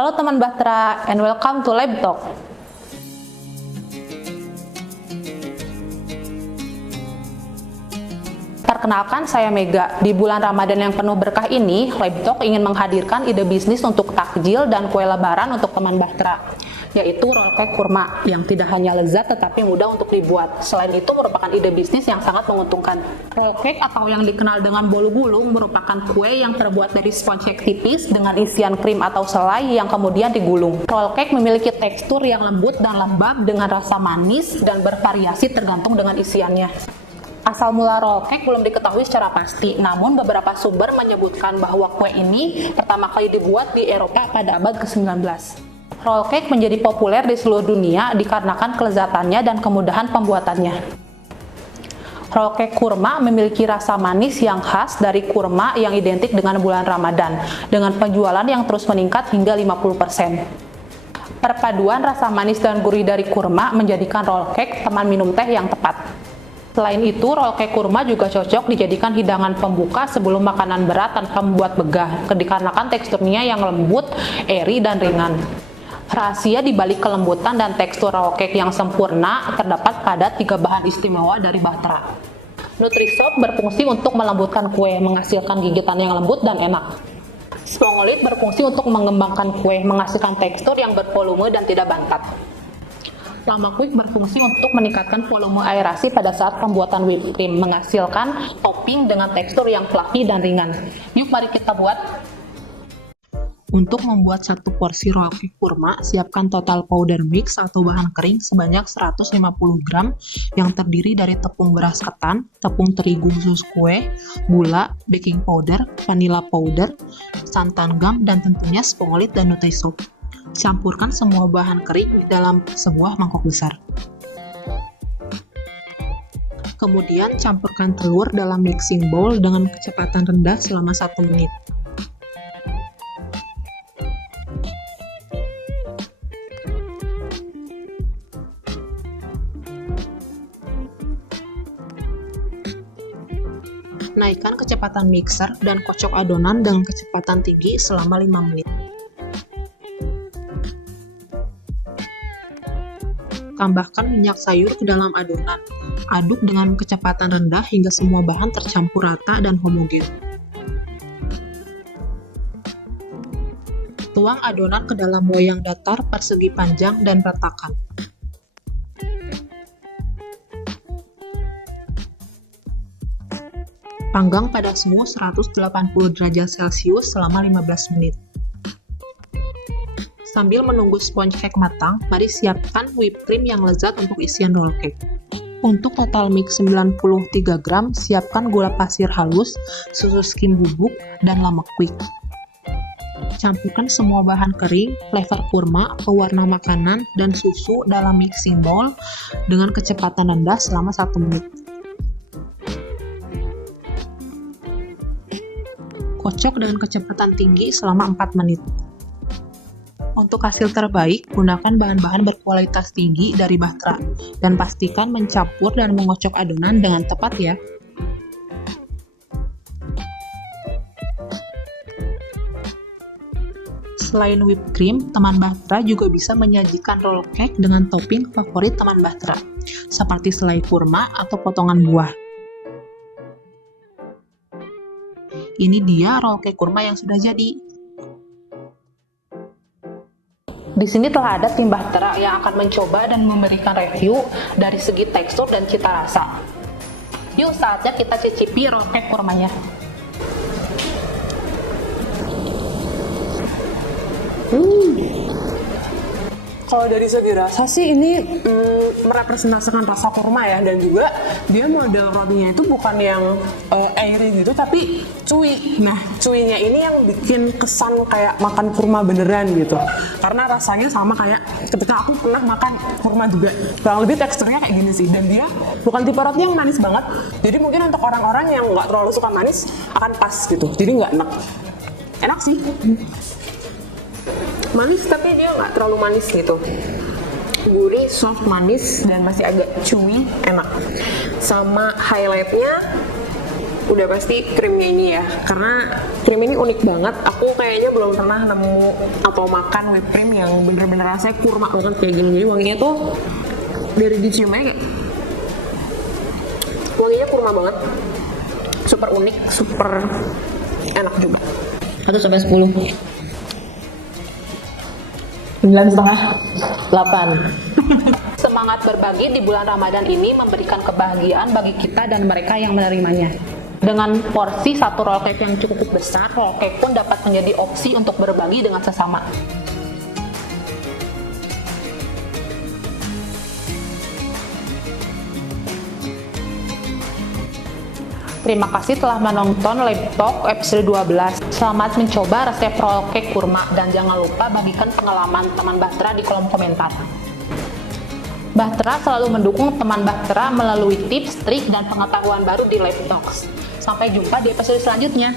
Halo teman Bahtera and welcome to Lab Talk. Perkenalkan, saya Mega. Di bulan Ramadan yang penuh berkah ini, Lab Talk ingin menghadirkan ide bisnis untuk takjil dan kue lebaran untuk teman Bahtera, yaitu roll cake kurma yang tidak hanya lezat tetapi mudah untuk dibuat. Selain itu merupakan ide bisnis yang sangat menguntungkan. Roll cake atau yang dikenal dengan bolu gulung merupakan kue yang terbuat dari sponge cake tipis dengan isian krim atau selai yang kemudian digulung. Roll cake memiliki tekstur yang lembut dan lembab dengan rasa manis dan bervariasi tergantung dengan isiannya. Asal mula roll cake belum diketahui secara pasti, namun beberapa sumber menyebutkan bahwa kue ini pertama kali dibuat di Eropa pada abad ke-19. Roll cake menjadi populer di seluruh dunia dikarenakan kelezatannya dan kemudahan pembuatannya. Roll cake kurma memiliki rasa manis yang khas dari kurma yang identik dengan bulan Ramadan, dengan penjualan yang terus meningkat hingga 50%. Perpaduan rasa manis dan gurih dari kurma menjadikan roll cake teman minum teh yang tepat. Selain itu, roll cake kurma juga cocok dijadikan hidangan pembuka sebelum makanan berat tanpa membuat begah, dikarenakan teksturnya yang lembut, airy, dan ringan. Rahasia di balik kelembutan dan tekstur roll cake yang sempurna terdapat pada 3 bahan istimewa dari Bahtera. Nutrisop berfungsi untuk melembutkan kue, menghasilkan gigitan yang lembut dan enak. Spongolit berfungsi untuk mengembangkan kue, menghasilkan tekstur yang bervolume dan tidak bantat. Lama Quick berfungsi untuk meningkatkan volume aerasi pada saat pembuatan whipped cream, menghasilkan topping dengan tekstur yang fluffy dan ringan. Yuk mari kita buat. Untuk membuat satu porsi roll cake kurma, siapkan total powder mix atau bahan kering sebanyak 150 gram yang terdiri dari tepung beras ketan, tepung terigu khusus kue, gula, baking powder, vanilla powder, santan gam, dan tentunya spongolit dan nutrisop. Campurkan semua bahan kering di dalam sebuah mangkok besar. Kemudian campurkan telur dalam mixing bowl dengan kecepatan rendah selama 1 menit. Naikkan kecepatan mixer dan kocok adonan dengan kecepatan tinggi selama 5 menit. Tambahkan minyak sayur ke dalam adonan. Aduk dengan kecepatan rendah hingga semua bahan tercampur rata dan homogen. Tuang adonan ke dalam loyang datar persegi panjang dan ratakan. Panggang pada suhu 180 derajat Celcius selama 15 menit. Sambil menunggu sponge cake matang, mari siapkan whipped cream yang lezat untuk isian roll cake. Untuk total mix 93 gram, siapkan gula pasir halus, susu skim bubuk, dan lemak quick. Campurkan semua bahan kering, flavor kurma, pewarna makanan, dan susu dalam mixing bowl dengan kecepatan rendah selama 1 menit. Kocok dengan kecepatan tinggi selama 4 menit. Untuk hasil terbaik, gunakan bahan-bahan berkualitas tinggi dari Bahtera dan pastikan mencampur dan mengocok adonan dengan tepat ya. Selain whipped cream, teman Bahtera juga bisa menyajikan roll cake dengan topping favorit teman Bahtera, seperti selai kurma atau potongan buah. Ini dia roll cake kurma yang sudah jadi. Di sini telah ada tim Bahtera yang akan mencoba dan memberikan review dari segi tekstur dan cita rasa. Yuk saatnya kita cicipi roll cake kurmanya. Kalau dari segi rasa sih ini merepresentasikan rasa kurma ya, dan juga dia model rotinya itu bukan yang airy gitu tapi chewy. Nah, chewy-nya ini yang bikin kesan kayak makan kurma beneran gitu. Karena rasanya sama kayak ketika aku pernah makan kurma juga. Kurang lebih teksturnya kayak gini sih, dan dia bukan tipe roti yang manis banget. Jadi mungkin untuk orang-orang yang nggak terlalu suka manis akan pas gitu. Jadi nggak enak. Enak sih. Manis tapi dia nggak terlalu manis gitu, gurih, soft, manis, dan masih agak chewy, enak. Sama highlightnya udah pasti krimnya ini ya, karena krim ini unik banget. Aku kayaknya belum pernah nemu atau makan whipped cream yang bener-bener rasanya kurma banget kayak gini. Jadi wanginya tuh dari diciumnya kayak wanginya kurma banget, super unik, super enak juga. 1 sampai 10. 9,5. 8. Semangat berbagi di bulan Ramadan ini memberikan kebahagiaan bagi kita dan mereka yang menerimanya. Dengan porsi satu roll cake yang cukup besar, roll cake pun dapat menjadi opsi untuk berbagi dengan sesama. Terima kasih telah menonton Live Talk episode 12. Selamat mencoba resep roll cake kurma dan jangan lupa bagikan pengalaman teman Bahtera di kolom komentar. Bahtera selalu mendukung teman Bahtera melalui tips, trik, dan pengetahuan baru di Live Talks. Sampai jumpa di episode selanjutnya.